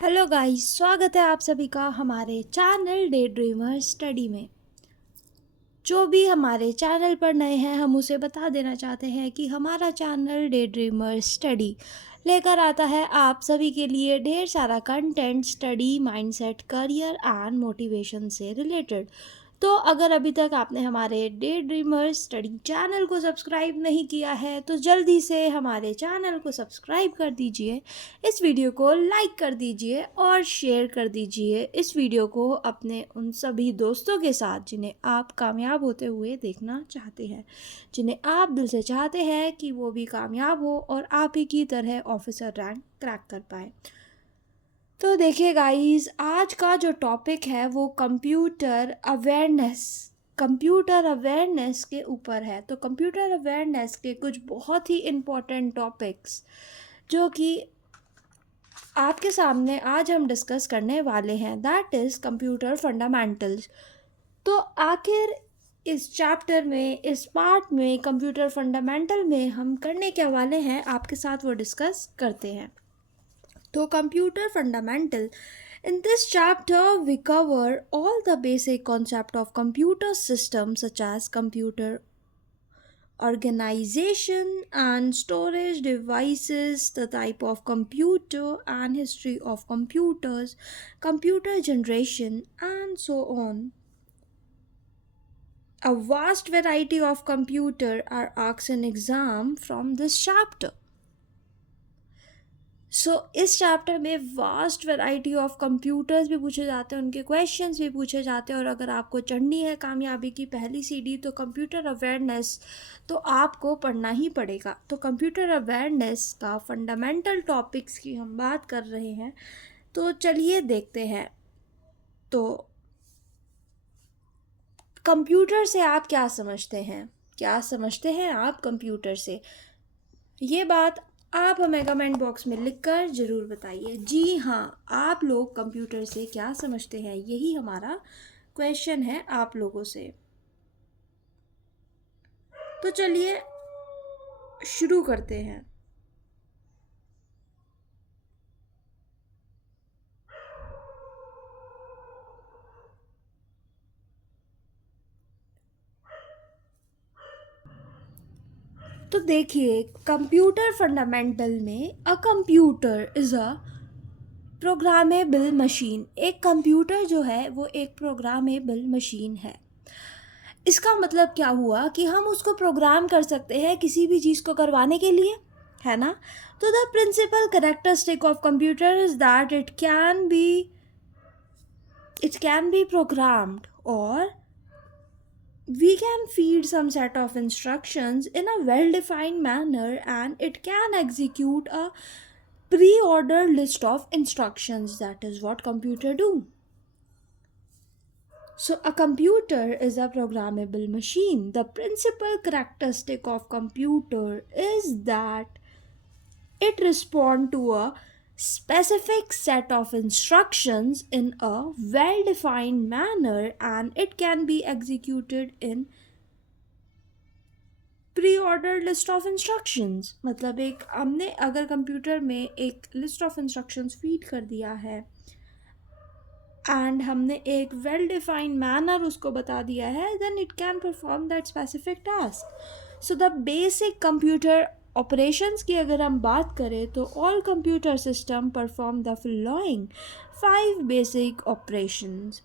Hello guys, स्वागत है आप सभी का हमारे चैनल डे ड्रीमर स्टडी में। जो भी हमारे चैनल पर नए हैं, हम उसे बता देना चाहते हैं कि हमारा चैनल डे ड्रीमर स्टडी लेकर आता है आप सभी के लिए ढेर सारा content study, mindset, career and motivation से रिलेटेड। तो अगर अभी तक आपने हमारे डे ड्रीमर स्टडी चैनल को सब्सक्राइब नहीं किया है तो जल्दी से हमारे चैनल को सब्सक्राइब कर दीजिए, इस वीडियो को लाइक कर दीजिए और शेयर कर दीजिए इस वीडियो को अपने उन सभी दोस्तों के साथ जिन्हें आप कामयाब होते हुए देखना चाहते हैं, जिन्हें आप दिल से चाहते हैं कि वो भी कामयाब हो और आप ही की तरह ऑफिसर रैंक क्रैक कर पाए। तो देखिए गाइस, आज का जो टॉपिक है वो कंप्यूटर अवेयरनेस के ऊपर है। तो कंप्यूटर अवेयरनेस के कुछ बहुत ही इम्पोर्टेंट टॉपिक्स जो कि आपके सामने आज हम डिस्कस करने वाले हैं, दैट इज़ कंप्यूटर फंडामेंटल्स। तो आखिर इस चैप्टर में, इस पार्ट में, कंप्यूटर फंडामेंटल में हम करने क्या वाले हैं आपके साथ वो डिस्कस करते हैं। तो computer fundamental, in this chapter we cover all the basic concept of computer systems such as computer organization and storage devices, the type of computer and history of computers, computer generation and so on. A vast variety of computer are asked in exam from this chapter. इस चैप्टर में vast variety of computers भी पूछे जाते हैं, उनके क्वेश्चंस भी पूछे जाते हैं। और अगर आपको चढ़नी है कामयाबी की पहली सीढ़ी तो कंप्यूटर अवेयरनेस तो आपको पढ़ना ही पड़ेगा। तो कंप्यूटर अवेयरनेस का फंडामेंटल टॉपिक्स की हम बात कर रहे हैं, तो चलिए देखते हैं। तो कंप्यूटर से आप क्या समझते हैं आप कंप्यूटर से? ये बात आप हमें कमेंट बॉक्स में लिखकर ज़रूर बताइए। जी हाँ, आप लोग कंप्यूटर से क्या समझते हैं, यही हमारा क्वेश्चन है आप लोगों से। तो चलिए शुरू करते हैं। तो देखिए, कंप्यूटर फंडामेंटल में a computer is a programmable machine. एक कंप्यूटर जो है वो एक प्रोग्रामेबल मशीन है। इसका मतलब क्या हुआ कि हम उसको प्रोग्राम कर सकते हैं किसी भी चीज़ को करवाने के लिए, है ना। तो the principal characteristic of computer is that it can be programmed, or we can feed some set of instructions in a well-defined manner and it can execute a pre-ordered list of instructions. That is what computer do. So a computer is a programmable machine. The principal characteristic of computer is that it responds to a specific set of instructions in a well-defined manner and it can be executed in pre-ordered list of instructions। मतलब एक हमने अगर कंप्यूटर में एक list of instructions feed कर दिया है एंड हमने एक वेल डिफाइंड मैनर उसको बता दिया है, then it can perform that specific task. So the basic computer operations की अगर हम बात करें तो all computer system perform the following 5 basic operations,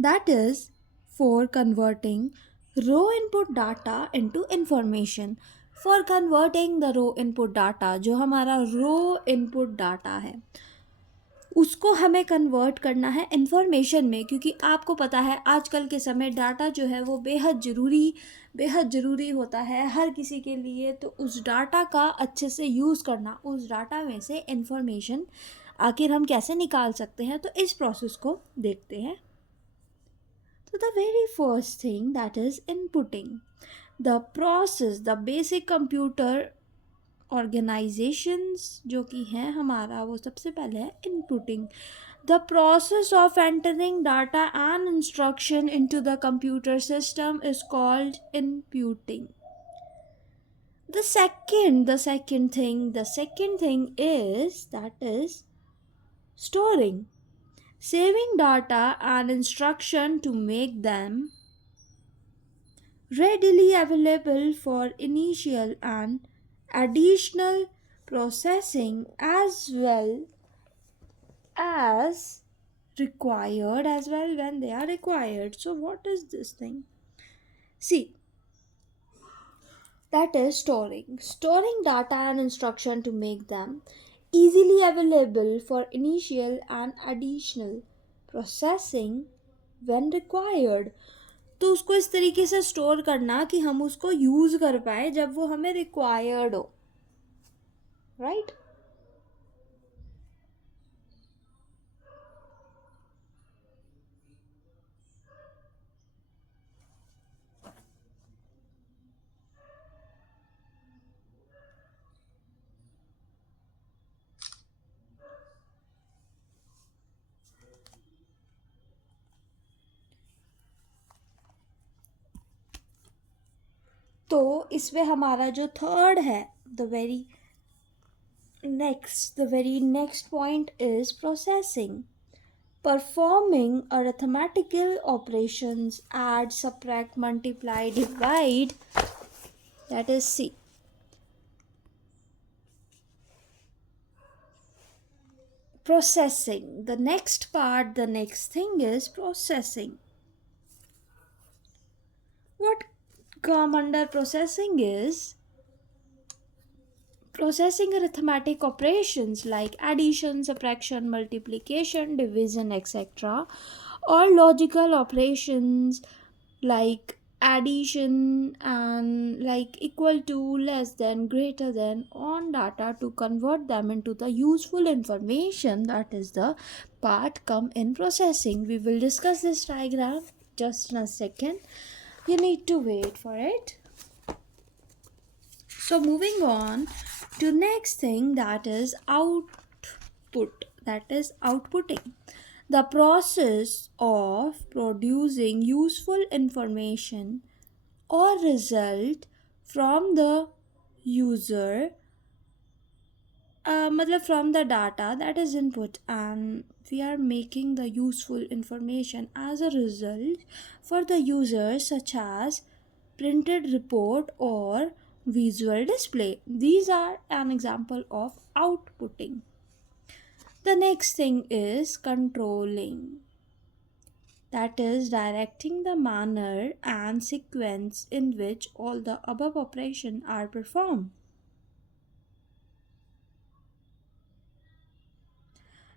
that is for converting raw input data into information। for converting the raw input data, जो हमारा raw input data है उसको हमें कन्वर्ट करना है इंफॉर्मेशन में, क्योंकि आपको पता है आजकल के समय डाटा जो है वो बेहद ज़रूरी होता है हर किसी के लिए। तो उस डाटा का अच्छे से यूज़ करना, उस डाटा में से इंफॉर्मेशन आखिर हम कैसे निकाल सकते हैं, तो इस प्रोसेस को देखते हैं। So the very first thing, that is inputting. The process, the basic computer organizations जो कि है हमारा, वो सबसे पहले है inputting. The process of entering data and instruction into the computer system is called inputting. The second thing is, that is Storing, saving data and instruction to make them readily available for initial and additional processing as as well when they are required. So what is this thing? See, that is storing data and instruction to make them easily available for initial and additional processing when required. तो उसको इस तरीके से स्टोर करना कि हम उसको यूज कर पाए जब वो हमें रिक्वायर्ड हो, राइट? तो इसमें हमारा जो थर्ड है, the very next point is processing. Performing arithmetical operations, add, subtract, multiply, divide, that is C. Processing. The next thing is processing. What come under processing is processing arithmetic operations like addition, subtraction, multiplication, division, etc., or logical operations like addition and like equal to, less than, greater than on data to convert them into the useful information. That is the part come in processing. We will discuss this diagram just in a second. You need to wait for it. So moving on to next thing, that is output, that is outputting. The process of producing useful information or result from the user, from the data that is input, and we are making the useful information as a result for the user, such as printed report or visual display. These are an example of outputting. The next thing is controlling, that is directing the manner and sequence in which all the above operations are performed.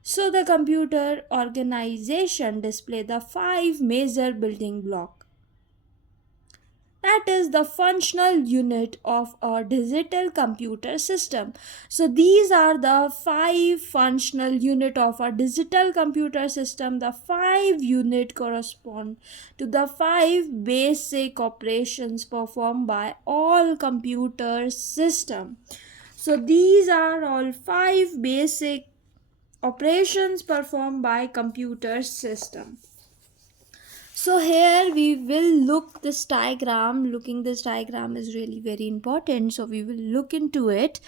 So the computer organization display the 5 major building blocks. That is the functional unit of a digital computer system. So these are the 5 functional unit of a digital computer system. The 5 unit correspond to the 5 basic operations performed by all computer system. So these are all 5 basic operations performed by computer system. So here we will look this diagram. Looking this diagram is really very important. So we will look into it.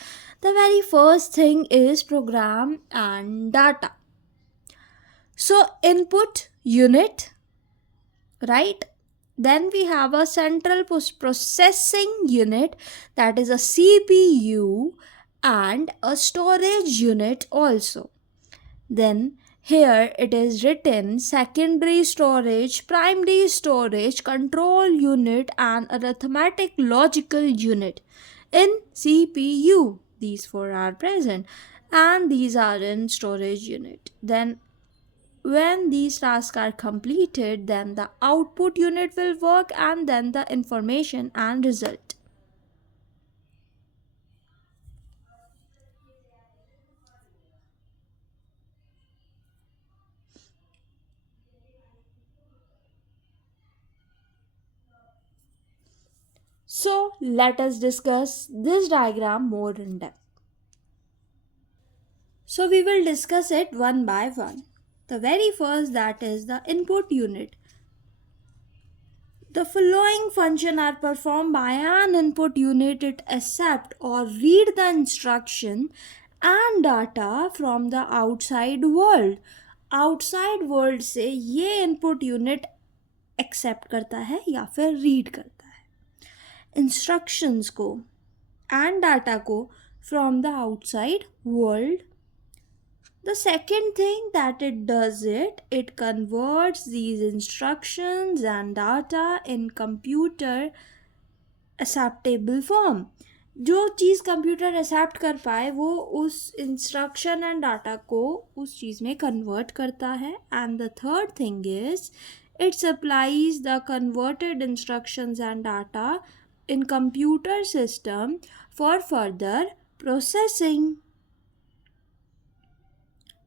The very first thing is program and data. So input unit, right? Then we have a central processing unit, that is a CPU, and a storage unit also. Then here it is written secondary storage, primary storage, control unit, and arithmetic logical unit in CPU. These 4 are present and these are in storage unit. Then when these tasks are completed, then the output unit will work, and then the information and result. So let us discuss this diagram more in depth. So we will discuss it one by one. The very first, that is the input unit. The following function are performed by an input unit. It accept or read the instruction and data from the outside world. Outside world से ये input unit accept करता है या फिर रीड करता है इंस्ट्रक्शंस को and data को from the outside world. The second thing that it does, it converts these instructions and data in computer acceptable form. जो चीज़ कंप्यूटर एक्सेप्ट कर पाए वो उस इंस्ट्रक्शन एंड डाटा को उस चीज़ में कन्वर्ट करता है. And the third thing is it supplies the converted instructions and data in computer system for further processing.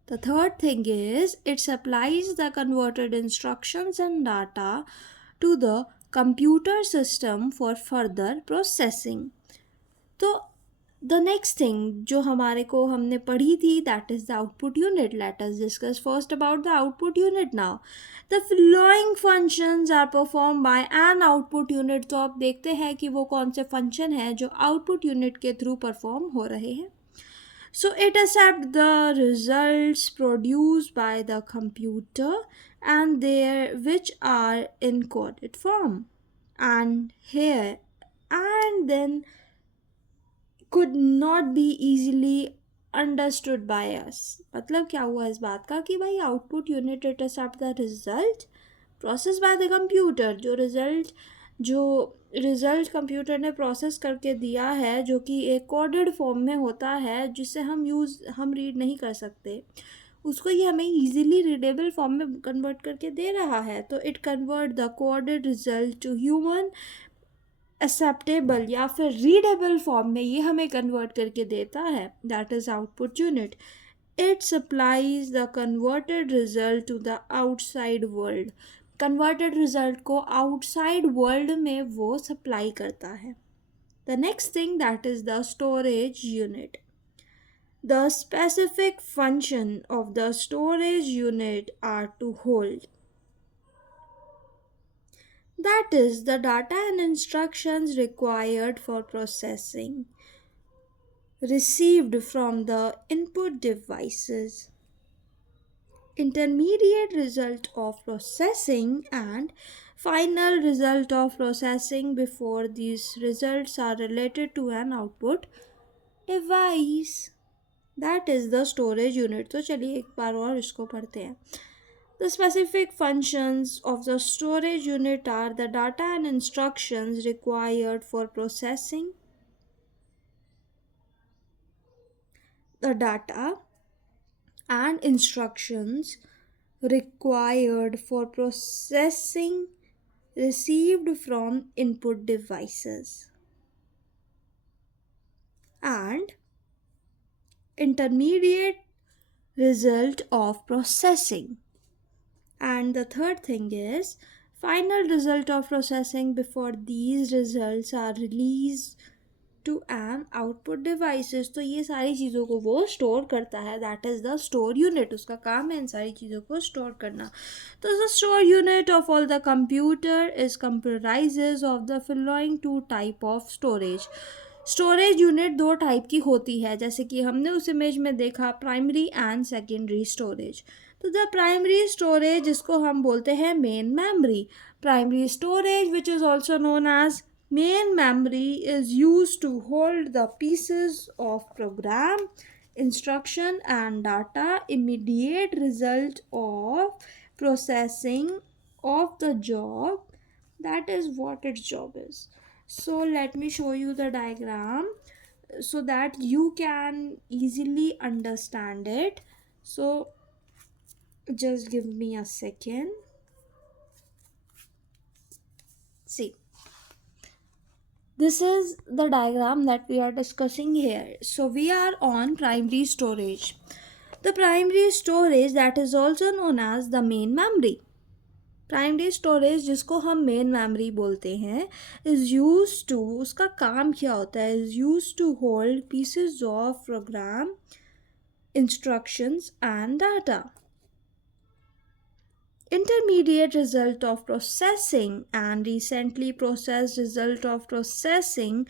The third thing is it supplies the converted instructions and data to the computer system for further processing. तो the next thing जो हमारे को हमने पढ़ी थी that is the output unit. Let us discuss first about the output unit now. The following functions are perform by an output unit. तो आप देखते हैं कि वो कौन से फंक्शन हैं जो आउटपुट यूनिट के थ्रू परफॉर्म हो रहे हैं. So it accepts the results produced by the computer and their which are in coded form and here and then could not be easily understood by us. मतलब क्या हुआ इस बात का कि भाई output unit it except the result process by the computer. जो result computer ने प्रोसेस करके दिया है जो कि एक कोडेड फॉर्म में होता है जिससे हम रीड नहीं कर सकते, उसको ये हमें इजीली रीडेबल फॉर्म में कन्वर्ट करके दे रहा है. तो it convert the coded result to human acceptable या फिर रीडेबल फॉर्म में ये हमें कन्वर्ट करके देता है. That is output unit. It supplies the converted result to the outside world. Converted result को आउटसाइड वर्ल्ड में वो सप्लाई करता है. The next thing that is the storage unit. The specific function of the storage unit are to hold, that is the data and instructions required for processing received from the input devices, intermediate result of processing and final result of processing before these results are related to an output device. That is the storage unit. तो चलिए एक बार और इसको पढ़ते हैं. The specific functions of the storage unit are the data and instructions required for processing the data and instructions required for processing received from input devices and intermediate result of processing. And the third thing is final result of processing before these results are released to an output devices. तो ये सारी चीज़ों को वो स्टोर करता है. That is the store unit. उसका काम है इन सारी चीज़ों को स्टोर करना. तो the store unit of all the computer is comprises of the following two type of storage. Storage unit दो टाइप की होती है जैसे कि हमने उस इमेज में देखा, प्राइमरी एंड सेकेंडरी स्टोरेज. तो द प्राइमरी स्टोरेज जिसको हम बोलते हैं main memory. Primary storage which is also known as main memory is used to hold the pieces of program, instruction and data immediate result of processing of the job. That is what its job is. So let me show you the diagram so that you can easily understand it. So just give me a second. See, this is the diagram that we are discussing here. So we are on primary storage. The primary storage that is also known as the main memory. Primary storage जिसको हम main memory बोलते हैं is use to, उसका काम क्या होता है, is use to hold pieces of program, instructions and data. Intermediate result of processing and recently processed result of processing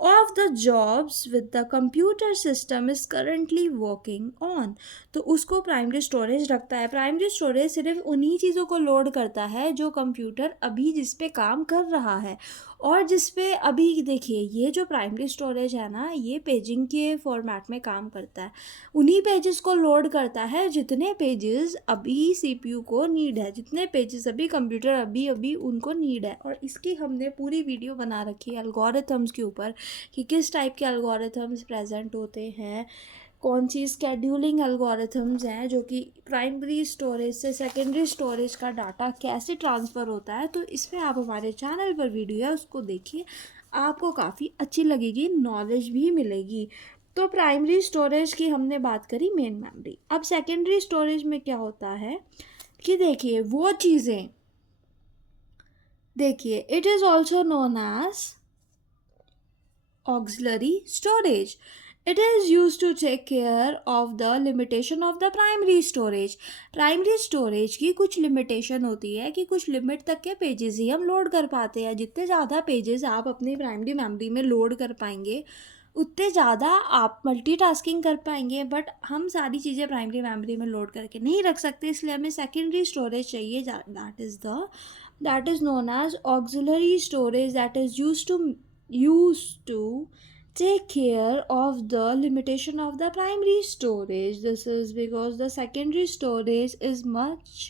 of the jobs with the computer system is currently working on. तो उसको primary storage रखता है. Primary storage सिर्फ उन्हीं चीज़ों को लोड करता है जो कंप्यूटर अभी जिस पे काम कर रहा है, और जिस पे अभी देखिए ये जो प्राइमरी स्टोरेज है ना, ये पेजिंग के फॉर्मेट में काम करता है. उन्हीं पेजेस को लोड करता है जितने पेजेस अभी सीपीयू को नीड है, जितने पेजेस अभी कंप्यूटर अभी उनको नीड है. और इसकी हमने पूरी वीडियो बना रखी है एल्गोरिथम्स के ऊपर कि किस टाइप के एल्गोरिथम्स प्रेजेंट होते हैं, कौन सी स्केड्यूलिंग एल्गोरिथम्स हैं जो कि प्राइमरी स्टोरेज से सेकेंडरी स्टोरेज का डाटा कैसे ट्रांसफ़र होता है. तो इस पर आप हमारे चैनल पर वीडियो है उसको देखिए, आपको काफ़ी अच्छी लगेगी, नॉलेज भी मिलेगी. तो प्राइमरी स्टोरेज की हमने बात करी, मेन मेमोरी. अब सेकेंडरी स्टोरेज में क्या होता है कि देखिए वो चीज़ें, देखिए it is also known as auxiliary storage. It is used to take care of the limitation of the primary storage. Primary storage की कुछ लिमिटेशन होती है कि कुछ लिमिट तक के पेजेस ही हम लोड कर पाते हैं. जितने ज़्यादा पेजेस आप अपनी प्राइमरी मेमोरी में लोड कर पाएंगे उतने ज़्यादा आप मल्टीटास्किंग कर पाएंगे. बट हम सारी चीज़ें प्राइमरी मेमोरी में लोड करके नहीं रख सकते, इसलिए हमें सेकेंडरी स्टोरेज चाहिए. That is known as auxiliary storage, that is used to take care of the limitation of the primary storage. This is because the secondary storage is much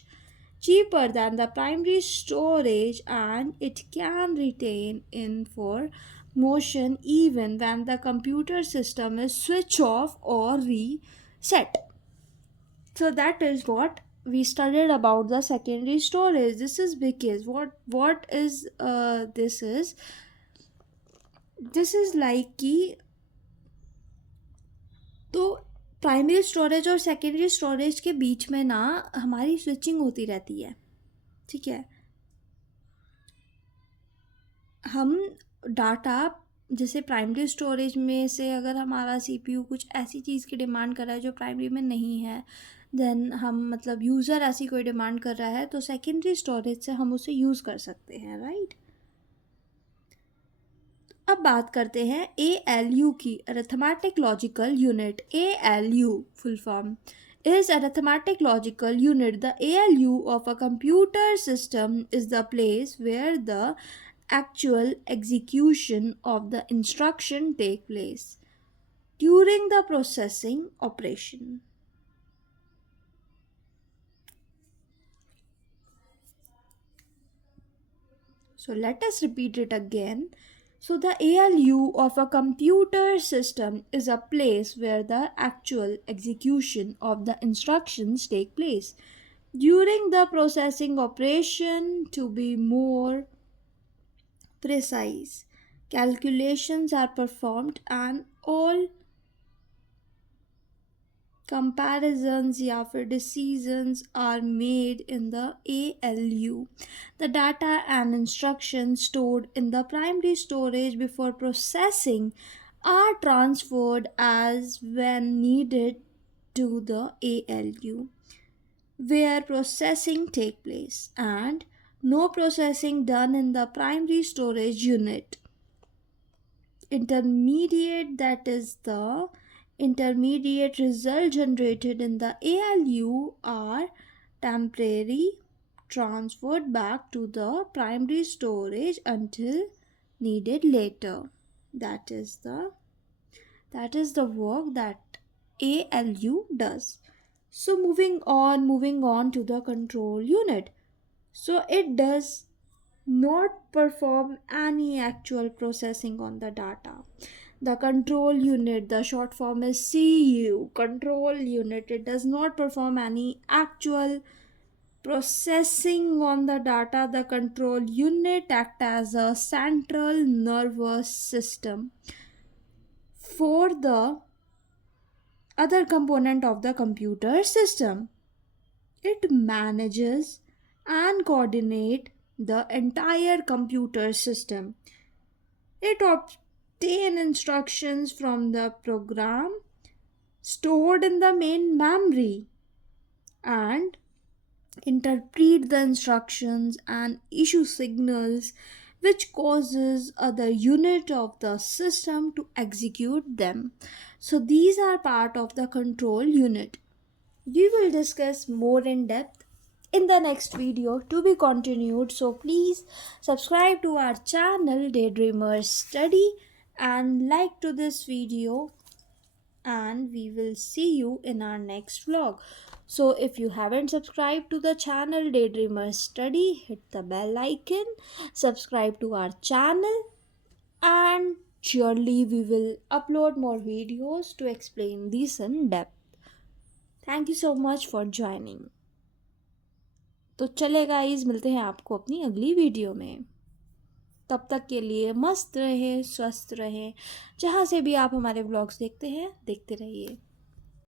cheaper than the primary storage and it can retain information even when the computer system is switched off or reset. So that is what we studied about the secondary storage. This is because what is this is like कि तो primary storage और secondary storage के बीच में ना हमारी स्विचिंग होती रहती है. ठीक है, हम डाटा जैसे प्राइमरी स्टोरेज में से अगर हमारा सीपीयू कुछ ऐसी चीज़ की डिमांड कर रहा है जो प्राइमरी में नहीं है, देन हम मतलब यूज़र ऐसी कोई डिमांड कर रहा है तो सेकेंडरी स्टोरेज से हम उसे यूज़ कर सकते हैं, राइट. अब बात करते हैं ALU की, arithmetic logical unit. ALU full form is arithmetic logical unit. The ALU of a computer system is the place where the actual execution of the instruction take place during the processing operation. So let us repeat it again. So the ALU of a computer system is a place where the actual execution of the instructions take place during the processing operation. To be more precise, calculations are performed and all comparisons या फिर decisions are made in the ALU. The data and instructions stored in the primary storage before processing are transferred as when needed to the ALU where processing take place, and no processing done in the primary storage unit. Intermediate, that is the intermediate result generated in the ALU are temporarily transferred back to the primary storage until needed later. That is the work that ALU does. So moving on to the control unit. So it does not perform any actual processing on the data. The control unit, the short form is CU, control unit, it does not perform any actual processing on the data. The control unit acts as a central nervous system for the other component of the computer system. It manages and coordinates the entire computer system. It obtains instructions from the program stored in the main memory and interpret the instructions and issue signals which causes other unit of the system to execute them. So these are part of the control unit. We will discuss more in depth in the next video to be continued. So please subscribe to our channel Daydreamers Study and like to this video, and we will see you in our next vlog. So if you haven't subscribed to the channel Daydreamers Study, hit the bell icon, subscribe to our channel, and surely we will upload more videos to explain this in depth. Thank you so much for joining. तो चले गाइस, मिलते हैं आपको अपनी अगली वीडियो में। तब तक के लिए मस्त रहें, स्वस्थ रहें। जहाँ से भी आप हमारे व्लॉग्स देखते हैं, देखते रहिए।